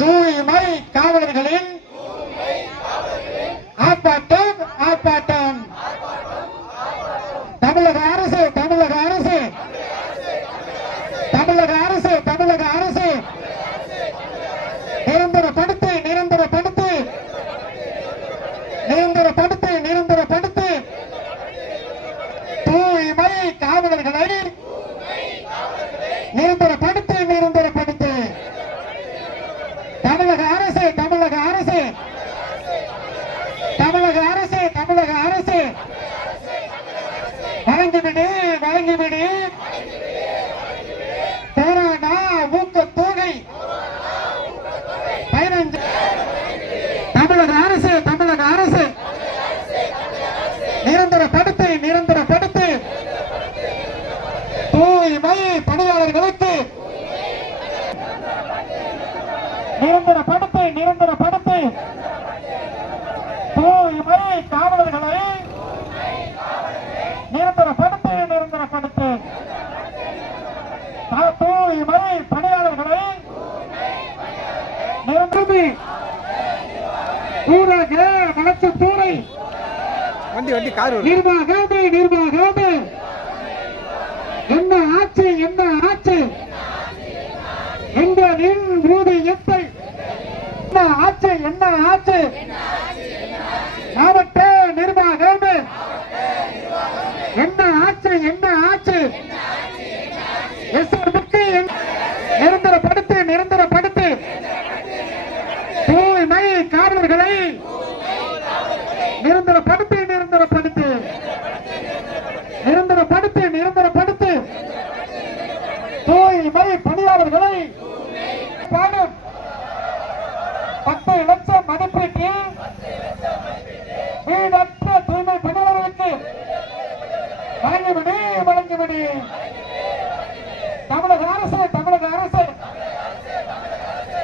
தூய்மை காவலர்களின் ஆர்ப்பாட்டம் ஆர்ப்பாட்டம். தமிழக அரசு தமிழக அரசு தமிழக அரசு தமிழக அரசு நிரந்தரப்படுத்து நிரந்தரப்படுத்து நிரந்தரப்படுத்து நிரந்தரப்படுத்து தூய்மை காவலர்களை நிரந்தரப்படுத்து நிரந்தரப்படுத்து. தமிழக அரசு தமிழக அரசு தமிழக அரசு தமிழக அரசு வழங்கிவிடு வழங்கிவிடு கொரோனா ஊக்கத்தொகை 15. தமிழக அரசு தமிழக அரசு நிரந்தரப்படுத்து நிரந்தரப்படுத்து தூய்மை பணியாளர்களுக்கு நிரந்தரப்படுத்து நிரந்தரப்படுத்து தூய்மை காவலர்களை நிரந்தரப்படுத்து நிரந்தரப்படுத்து தூய்மை பணியாளர்களை நிரந்தரப்படுத்தி ஊரக வளர்ச்சித்துறை நிர்வாகம் நிர்வாகம் என்ன ஆட்சி என்ன ஆட்சி எங்களின் ஊதியத்தை என்ன ஆட்சி என்ன ஆட்சி மாவட்ட நிர்வாகம் என்ன ஆட்சி என்ன ஆட்சி எஸ்ஆர்புக்கு நிரந்தரப்படுத்து நிரந்தரப்படுத்து தூய்மை காவலர்களை நிரந்தரப்படுத்து நிரந்தரப்படுத்து நிரந்தரப்படுத்து நிரந்தரப்படுத்து தூய்மை பணியாளர்களை பாடும் 10 லட்சம் மதிப்பீட்டில் வீடற்ற தூய்மை பணியாளர்களுக்கு வழங்கிவிடு வழங்கிவிடு. தமிழக அரசு தமிழக அரசு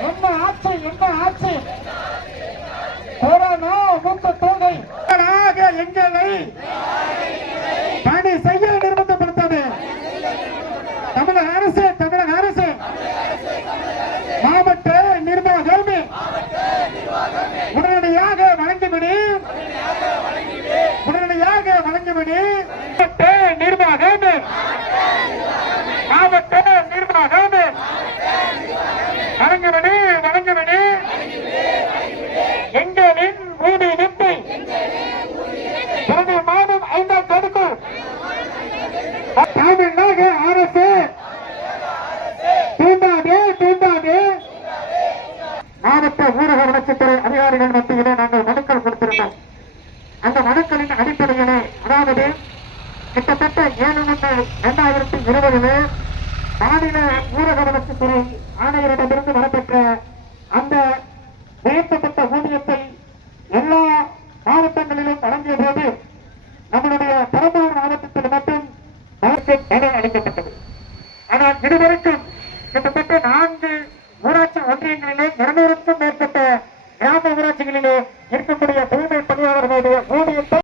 என்ன ஆட்சி என்ன ஆட்சி கொரோனா ஊக்கத்தொகை எங்களை பணி செய்ய நிர்பந்தப்படுத்தது. தமிழக அரசு தமிழக அரசு மாவட்ட நிர்வாகம் உடனடியாக வழங்கிவிடு உடனடியாக வழங்கிவிடு. நிர்வாகம் மாவட்ட நிர்வாகம் வழங்கிவிடு வழங்கிவிடு எங்களின் ஊதியத்தை மாதம் 5ஆம் தேதிக்கு தமிழ்நாடு அரசு தூண்டாது தூண்டாது. மாவட்ட ஊரக வளர்ச்சித்துறை அதிகாரிகள் மத்தியிலே நாங்கள் மனுக்கள் கொடுத்திருந்தோம். அந்த மனுக்களின் அடிப்படையிலே அதாவது கிட்டத்தட்ட 7/1/2020 மாநில ஊரக வளர்ச்சித்துறை ஆணையரிடமிருந்து வரப்பெற்ற அந்த உயர்த்தப்பட்ட ஊதியத்தை எல்லா மாவட்டங்களிலும் வழங்கிய போது நம்முடைய பெரம்பலூர் மாவட்டத்தில் மட்டும் மனு அளிக்கப்பட்டது. ஆனால்